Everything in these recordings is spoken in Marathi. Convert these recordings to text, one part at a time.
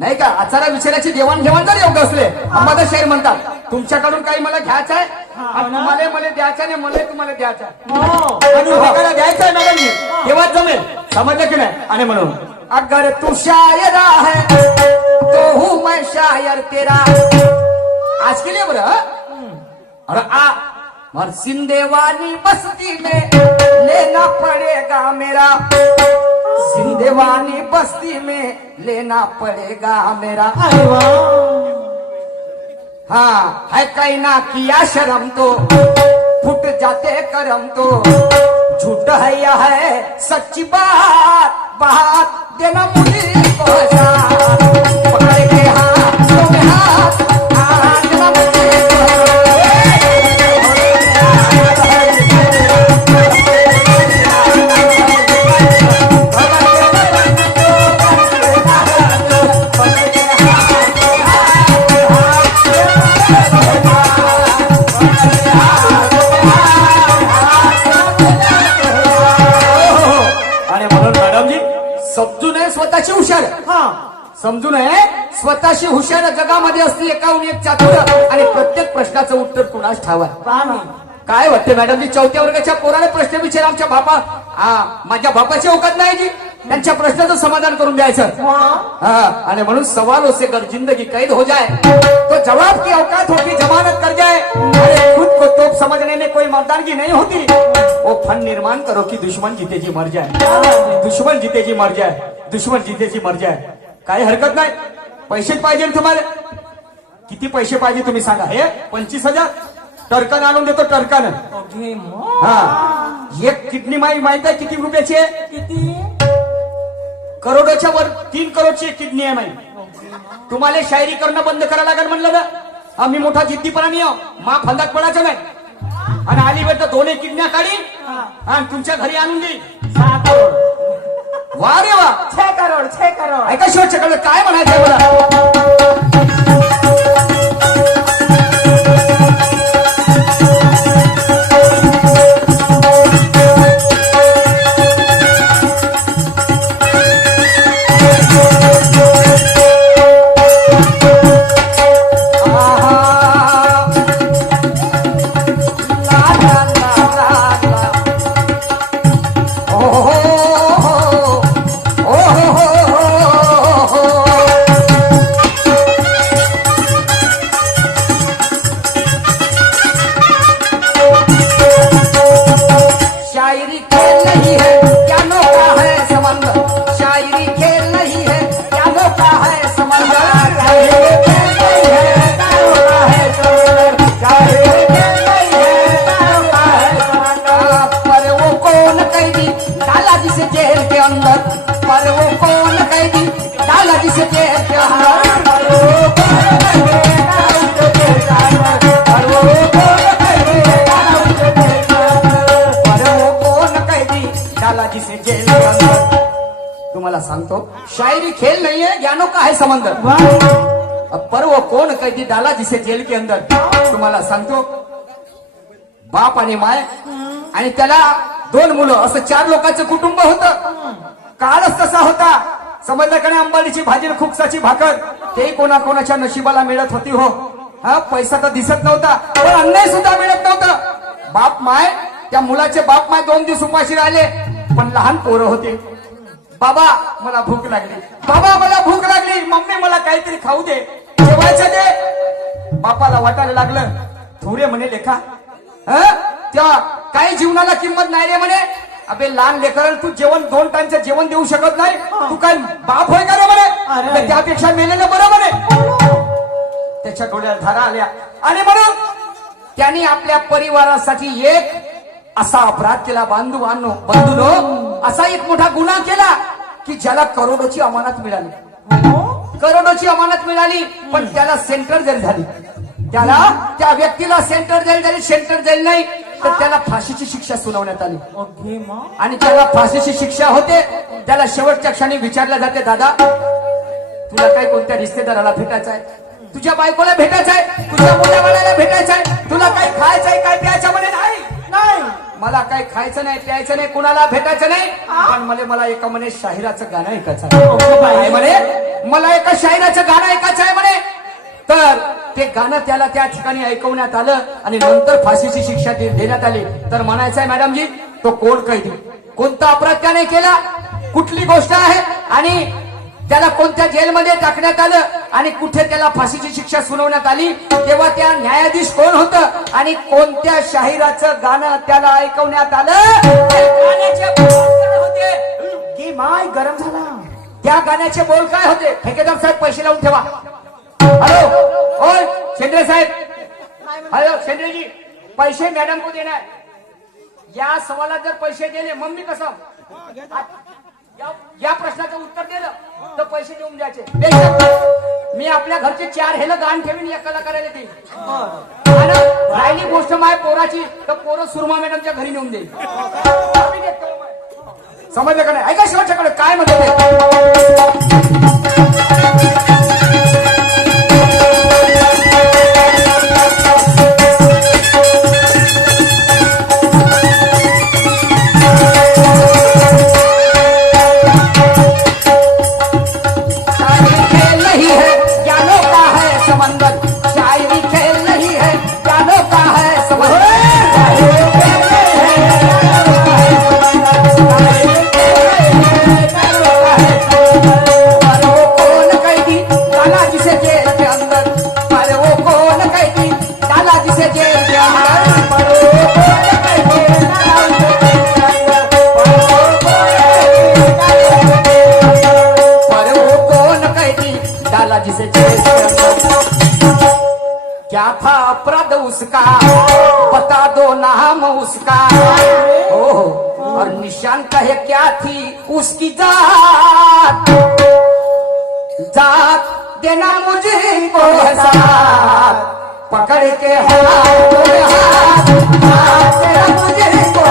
नाही का आचारा विचाराची देवाणघेवाण जर योग्य असले अंबादास म्हणतात तुमच्याकडून काही मला घ्यायचं आहे तुम्हाला मला द्यायचं नाही मला तुम्हाला द्यायचं आहे अनुभवाला द्यायचं आहे मॅडम तेव्हा जमेल समजलं की नाही आणि म्हणून अगर तू शायर है तो हूँ मैं शायर तेरा आज के लिए बरं और और सिंधेवानी बस्ती में लेना पड़ेगा मेरा सिंधेवानी बस्ती में लेना पड़ेगा मेरा हाँ है कहना किया शर्म तो फुट जाते करम तो झूठ है यह है सच्ची बात बात देना मुझे पकड़ के हाथ तो मैं हाथ देना मुझे समजू नये स्वतःची हुशार समजू नये स्वतःची हुशार जगामध्ये असते एकाहून एक चातुर आणि प्रत्येक प्रश्नाचं उत्तर कुणास ठावा काय वाटते मॅडम जी चौथ्या वर्गाच्या पोराने प्रश्न विचार आमच्या बापा माझ्या बापाची औकात नाही जी त्यांच्या प्रश्नाचं समाधान करून द्यायचं आणि म्हणून सवाल हो से अगर जिंदगी कैद हो जाए तो जवाब की औकात होगी जमानत कर जाए अरे खुद को तोप समझने में कोई मर्दानगी नहीं होती वो फन निर्माण करो की दुश्मन जीते जी मर जाए दुश्मन जीते जी मर जाए दुश्मन जीते जी मर जाए काही हरकत नाही पैसेच पाहिजे तुम्हाला किती पैसे पाहिजे तुम्ही सांगा हे 25,000 टर्कन आणून देतो टर्कन एक किडनी माहित आहे किती रुपयाची आहे किती करोडोच्या वर 3 करोडची एक किडनी आहे माहिती तुम्हाला शायरी करणं बंद करायला लागेल म्हणलं ना आम्ही मोठा जिद्दीपणा नाही मा फंदात पडायचं नाही आणि आली वेळ तर 2 किडन्या काढीन आणि तुमच्या घरी आणून देईन 6 करोड वा रे वा 6 करोड ऐका शेवटच्या कडे काय म्हणायचंय मला तुम्हाला सांगतो शायरी खेल नहीं है ज्ञानों का है समंदर पर वो कौन कैदी डाला जिसे जेल के अंदर तुम्हाला सांगतो बाप आणि माय आणि त्याला 2 मुलं असं 4 लोकांचं कुटुंब होतं काळच तसा होता समजलं का नाही अंबानीची भाजी खुपसाची भाकर ते कोणाकोणाच्या नशिबाला मिळत होती हो पैसा तर दिसत नव्हता पण अन्याय सुद्धा मिळत नव्हतं बाप माय त्या मुलाचे बाप माय 2 दिवस उपाशी राहिले पण लहान पोरं होते बाबा मला भूक लागली बाबा मला भूक लागली मम्मी मला काहीतरी खाऊ दे जेवायचं दे बापाला वाटायला लागलं थोडे म्हणे लेखा त्या काही जीवनाला किंमत नाही रे म्हणे अबे लहान लेकर तू जेवण 2 टाइमचं जेवण देऊ शकत नाही तू काय बाप होय का रे म्हणे त्यापेक्षा मेलेलं बरं म्हणे त्याच्या डोळ्यात धारा आल्या आणि म्हणून त्यांनी आपल्या परिवारासाठी एक असा अपराध केला बंधूनो असा एक मोठा गुन्हा केला की ज्याला करोडोची अमानत मिळाली करोडोची अमानत मिळाली पण त्याला सेंट्रल जेल झाली त्याला त्या व्यक्तीला सेंट्रल जेल झाली सेंट्रल जेल नाही तर त्याला फाशीची शिक्षा सुनावण्यात आली आणि ज्याला फाशीची शिक्षा होते त्याला शेवटच्या क्षणी विचारलं जाते दादा तुला काय कोणत्या रिश्तेदाराला भेटायचं आहे तुझ्या बायकोला भेटायचं आहे तुझ्या मोठ्या मुलाला भेटायचं आहे तुला काय खायचं आहे काय प्यायचं म्हणे नाही मला काय खायचं नाही प्यायचं नाही कुणाला भेटायचं नाही पण मला एका म्हणे शाहिराचं गाणं ऐकायचं आहे म्हणे मला एका शायराचं गाणं ऐकायचं आहे म्हणे. तर ते गाणं त्याला त्या ठिकाणी ऐकवण्यात आलं आणि नंतर फाशीची शिक्षा देण्यात आली. तर म्हणायचं आहे मॅडमजी, तो कोण कैदी, कोणता अपराध त्याने केला, कुठली गोष्ट आहे आणि त्याला कोणत्या जेलमध्ये टाकण्यात आलं आणि कुठे त्याला फाशीची शिक्षा सुनावण्यात आली, तेव्हा त्या न्यायाधीश कोण होतं आणि कोणत्या शाहिराचं गाणं त्याला ऐकवण्यात आलं. गाण्याचे बोल होते की माय गरम झाला. त्या गाण्याचे बोल काय होते? ठेकेदार साहेब पैसे लावून ठेवा. हॅलो ओय शेंद्रे साहेब, हॅलो शेंद्रेजी, पैसे मॅडम को देना है. या सवालात जर पैसे दिले मम्मी कसं या प्रश्नाचं उत्तर दिलं तर पैसे देऊन द्यायचे. मी आपल्या घरचे 4 हेल गाण ठेवीन या कलाकाराला देईन. राहिली गोष्ट माय पोराची तर पोरं सुरमा मॅडमच्या घरी नेऊन देईल. समजलं का नाही? ऐका शेवटच्याकडे काय म्हणते. क्या था अपराध उसका, बता दो नाम उसका. ओ और निशान कहे क्या थी उसकी जात, जात देना मुझे को साथ, पकड़ के हाथ देना मुझे को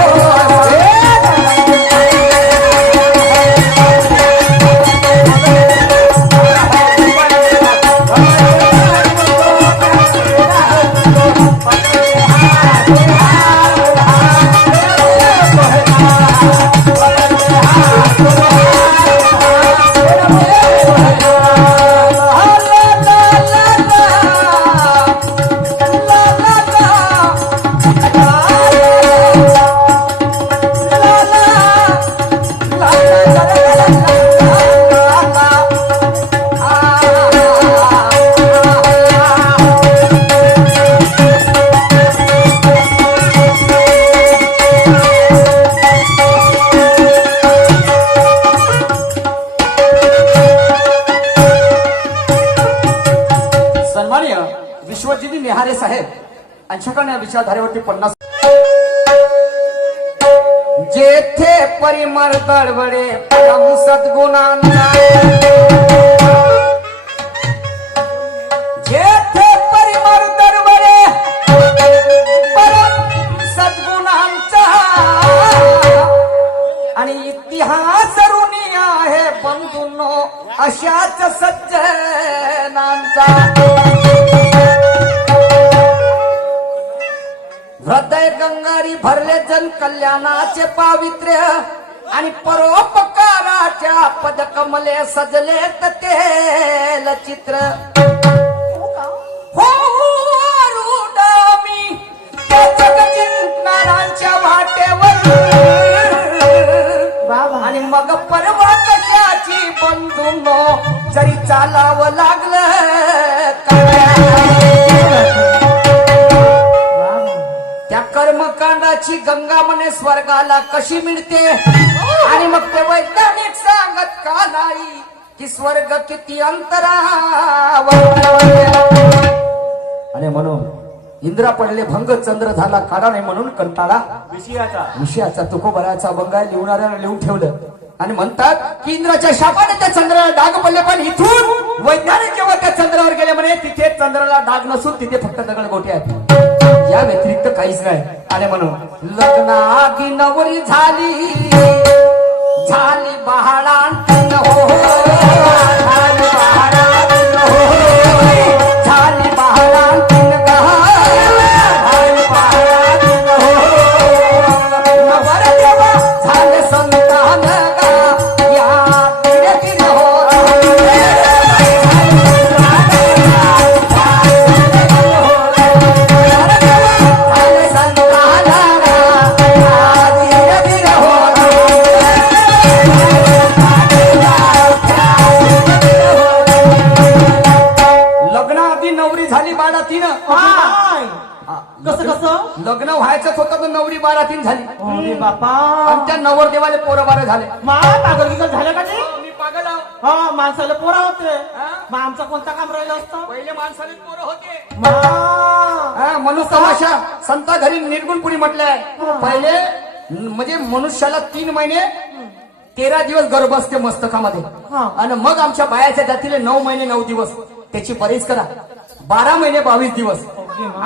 विश्वजित निहारे साहेब यांच्याकडे विचारधारेवरती 50. जेथे परिमळ तळवडे परम सद्गुणांचा, जेथे परिमळ तळवडे परम सद्गुणांचा आणि इतिहास ऋणी आहे बंधूंनो अशाच सज्जनांचा. हृदय गंगारी भरले जन कल्याणाचे पावित्र्य आणि परोपकाराच्या पदकमले सजले तेल चित्र. हो मी त्या जगचिंतनाच्या वाटेवर आणि मग परवा कशाची बंधूंनो जरी चालावं लागलं त्या कर्मकांडाची गंगा म्हणे स्वर्गाला कशी मिळते. आणि मग ते वैज्ञानिक सांगत का नाही की स्वर्ग किती अंतरावर. आणि म्हणून इंद्रा पडले भंग चंद्र झाला काढा नाही म्हणून कंटाळा विषयाचा तुकोबराचा अभंग लिहणाऱ्याला लिहून ठेवलं. आणि म्हणतात की इंद्राच्या शापाने त्या चंद्राला डाग पडले, पण इथून वैज्ञानिक जेव्हा त्या चंद्रावर गेले म्हणे तिथे चंद्राला डाग नसून तिथे फक्त दगड गोटे आहेत, या व्यतिरिक्त काहीच नाही. आणि म्हणून लग्नाआधी नवरी झाली झाली बहाडांतीन हो, झाली बहाडांतीन हो, झाली बहाडांतीन झाली बहाडांतीन हो. नवर देवा झाले संतान गा या पिढीतील हो. बाळातीन काय कसं कसं लग्न व्हायचंच होतं तर नवरी बाळातीन झाली अरे बापा आणि त्या नवरदेवाले पोरं बारं झाले. मा पागल गिगल झालं का ते मी पागल आहो. हा माणसाला पोरा होते हा? मग आमचं कोणतं काम राहिलं असतं पहिले माणसाने पोरं होते मा म्हणून तमाशा संता घरी निर्गुणपुरी म्हटलंय. पहिले म्हणजे मनुष्याला 3 महिने 13 दिवस गर्भ असते मस्तकामध्ये हा. आणि मग आमच्या बायाच्या जातीला 9 महिने 9 दिवस त्याची बरीच करा 12 महिने 22 दिवस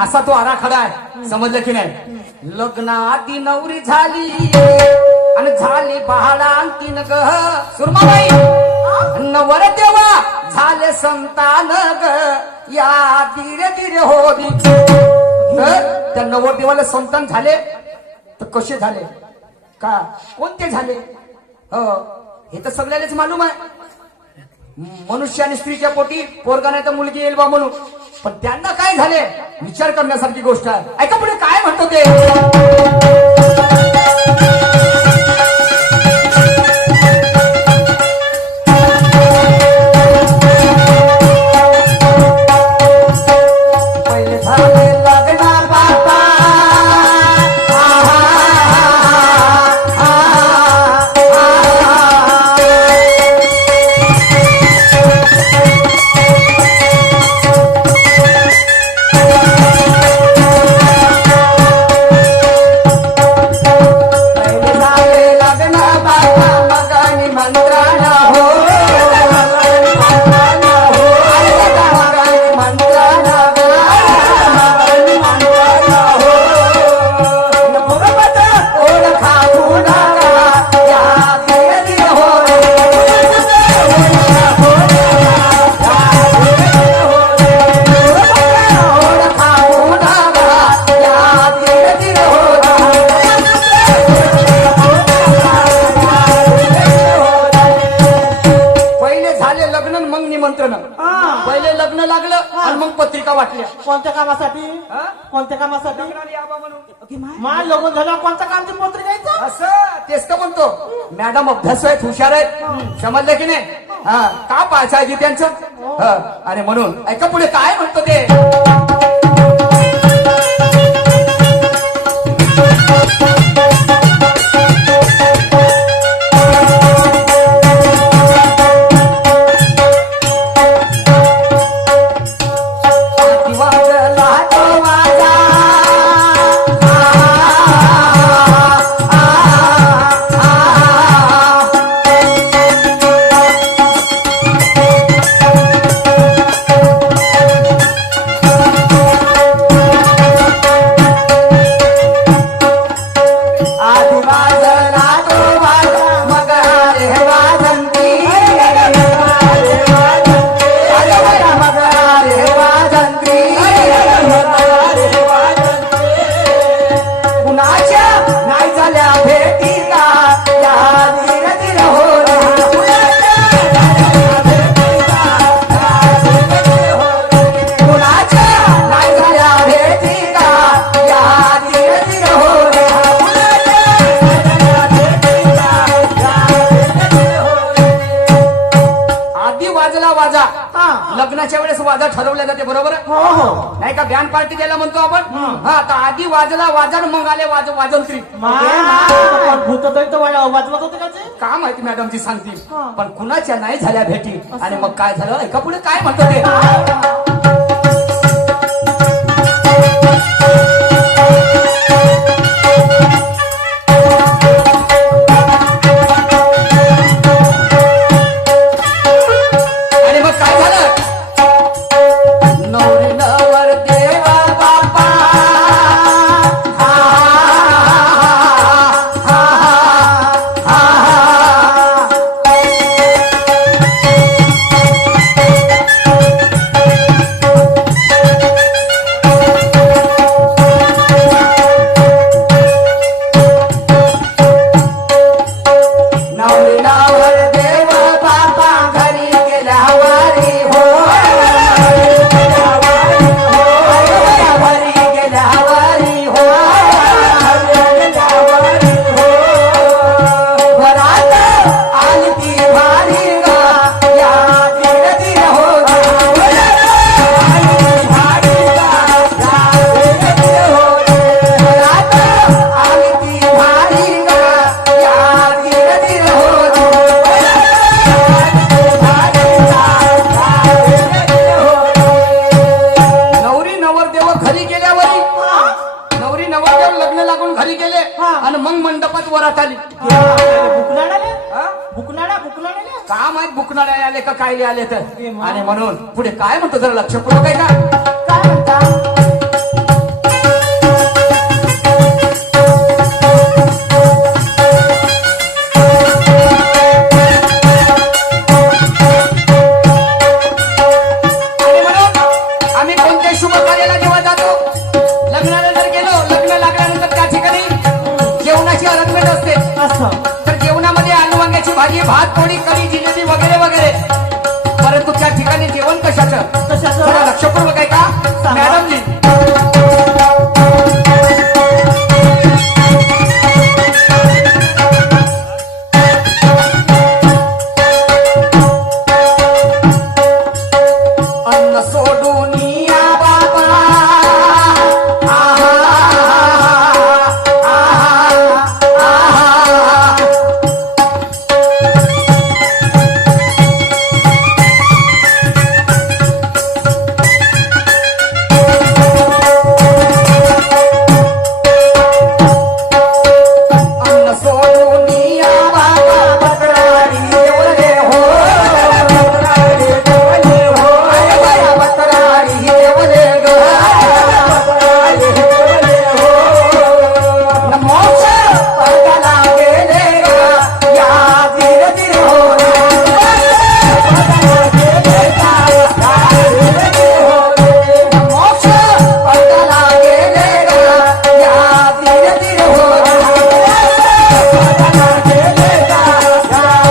असा तो आराखडा आहे. समजलं की नाही. लग्नाआधी नवरी झाली आणि झाली बाळांतीन ग सुरमाबाई नवर देवा झाले संतान ग या धीरे धीरे होती. तर त्या नवरदेवाला संतान झाले तर कसे झाले का कोणते झाले हो हे तर सगळ्यालाच मालूम आहे. मनुष्य आणि स्त्रीच्या पोटी पोरगा नाही तर मुलगी येईल बा म्हणून पण त्यांना काय झाले विचार करण्यासारखी गोष्ट आहे. ऐका पुढे काय म्हणतो ते पहिले झाले लग्न बापा पहिले लग्न लागलं आणि मग पत्रिका वाटल्या. कोणत्या कामासाठी हा? कोणत्या कामासाठी लग्नाला यावं म्हणून. मा लग्न झालं कोणत्या कामची पत्र घ्यायचं असं तेच तर म्हणतो मॅडम अभ्यास आहेत हुशार आहेत समजलं की नाही. हा का पाहायचं आजी त्यांचं हा, आणि म्हणून ऐका पुढे काय म्हणतो ते लग्नाच्या वेळेस वाजा ठरवल्या जाते बरोबर हो हो नाही का बँड पार्टी द्यायला म्हणतो आपण. हा आता आधी वाजला वाजन मग आले वाजंत्री भूत वाजवत होते का ते का माहिती मॅडमची सांगते हा. पण कुणाच्या नाही झाल्या भेटी आणि मग काय झालं ऐका पुढे काय म्हणतो ते आणि मग काय झालं नवरी नवर देवा बापा हा, हा, हा, हा, हा. काय आले तर विमान. आणि म्हणून पुढे काय म्हणतो जरा लक्षपूर्वक आहे का? काय म्हणता आणि म्हणून आम्ही कोणत्या शुभ कार्याला जेव्हा जातो, लग्नाला जर गेलो, लग्न लागल्यानंतर त्या ठिकाणी जेवणाची अरेंजमेंट असते. असं तर जेवणामध्ये आलू वांग्याची भाजी, भात, पोळी, कढी, जिलेबी वगैरे वगैरे. परंतु त्या ठिकाणी जेवण कशाचं? कशाचं? जरा लक्षपूर्वक आहे का सांगा. मॅडमजी? अन्न सोडून या बाबा, आहा, आहा, आहा. अन्न सोडून या बाबा, बकराडी जेवले हो, बकराडी जेवले हो, अरे बाया बकराडी जेवले ग, बकराडी जेवले हो. न मोक्ष पडताना गेले ग, या धीर धीर हो, पडताना गेले ग, या धीर धीर हो. न मोक्ष पडताना गेले ग, या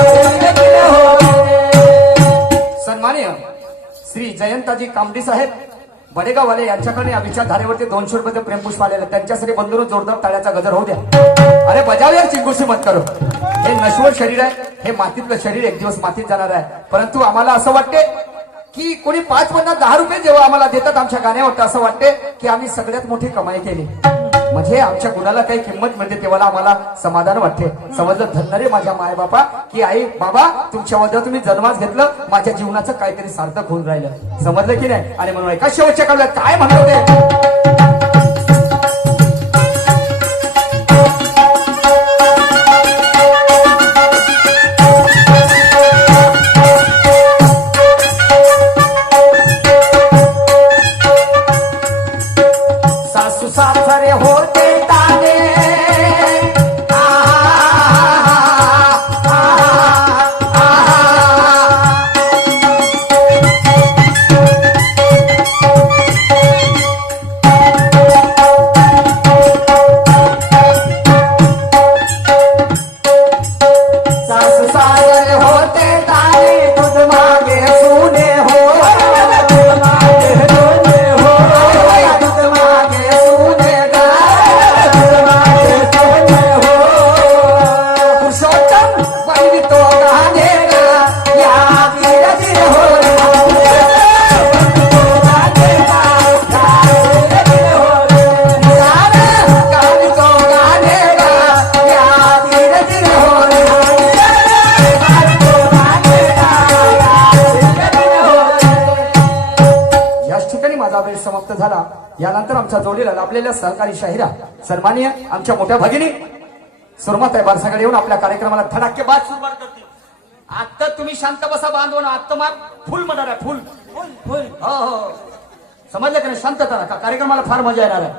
धीर धीर हो. सन्माननीय श्री जयंताजी कामडी साहेब बडेगाववाले यांच्याकडे या विचारधारेवरती 200 रुपये प्रेमपुष्प आलेलं, त्यांच्यासाठी बंधून जोरदार टाळ्याचा गजर होऊ द्या. अरे बजाव यार चिंगुशी मत करो. हे नश्वर शरीर आहे, हे मातीतलं शरीर एक दिवस मातीत जाणार आहे. परंतु आम्हाला असं वाटते की कोणी 5-50, 10 रुपये जेव्हा आम्हाला देतात आमच्या गाण्यावर, असं वाटते की आम्ही सगळ्यात मोठी कमाई केली. म्हणजे आमच्या गुणाला काही किंमत मिळते तेव्हा आम्हाला समाधान वाटते. समजलं धन्य रे माझ्या माय बापा, की आई बाबा तुमच्याबद्दल तुम्ही जन्मास घेतलं, माझ्या जीवनाचं काहीतरी सार्थक होऊन राहिलं. समजलं की नाही? आणि म्हणून एका शेवटच्या काळात काय म्हणतो ते, सासू सासरे होते ताने, आहा, आहा, आहा. सासू सासरे होते ताने, दूध मागे सुने हो, दूध मागे सुने हो, दूध मागे सुने गा, दूध मागे सुने हो. पुरुषोत्तम बैल तो गाणे गा, या धीर धीर हो, गाणे गा, या धीर धीर हो. निराळा गाणी तो गाणे गा, या धीर धीर हो. याच ठिकाणी माझा वेळ समाप्त झाला. यानंतर आमच्या जोडीला लाभलेल्या सहकारी शाहिरा सन्माननीय आमच्या मोठ्या भगिनी सुरमाताई बारसाकडे येऊन आपल्या कार्यक्रमाला धडाकेबाज सुरुवात करतील. आता तुम्ही शांत बसा बांधून, आत्ता मार फुल म्हणणार आहे, फुल फुल फुल. हो हो, समजलं का नाही? शांतता राखा, कार्यक्रमाला फार मजा येणार आहे.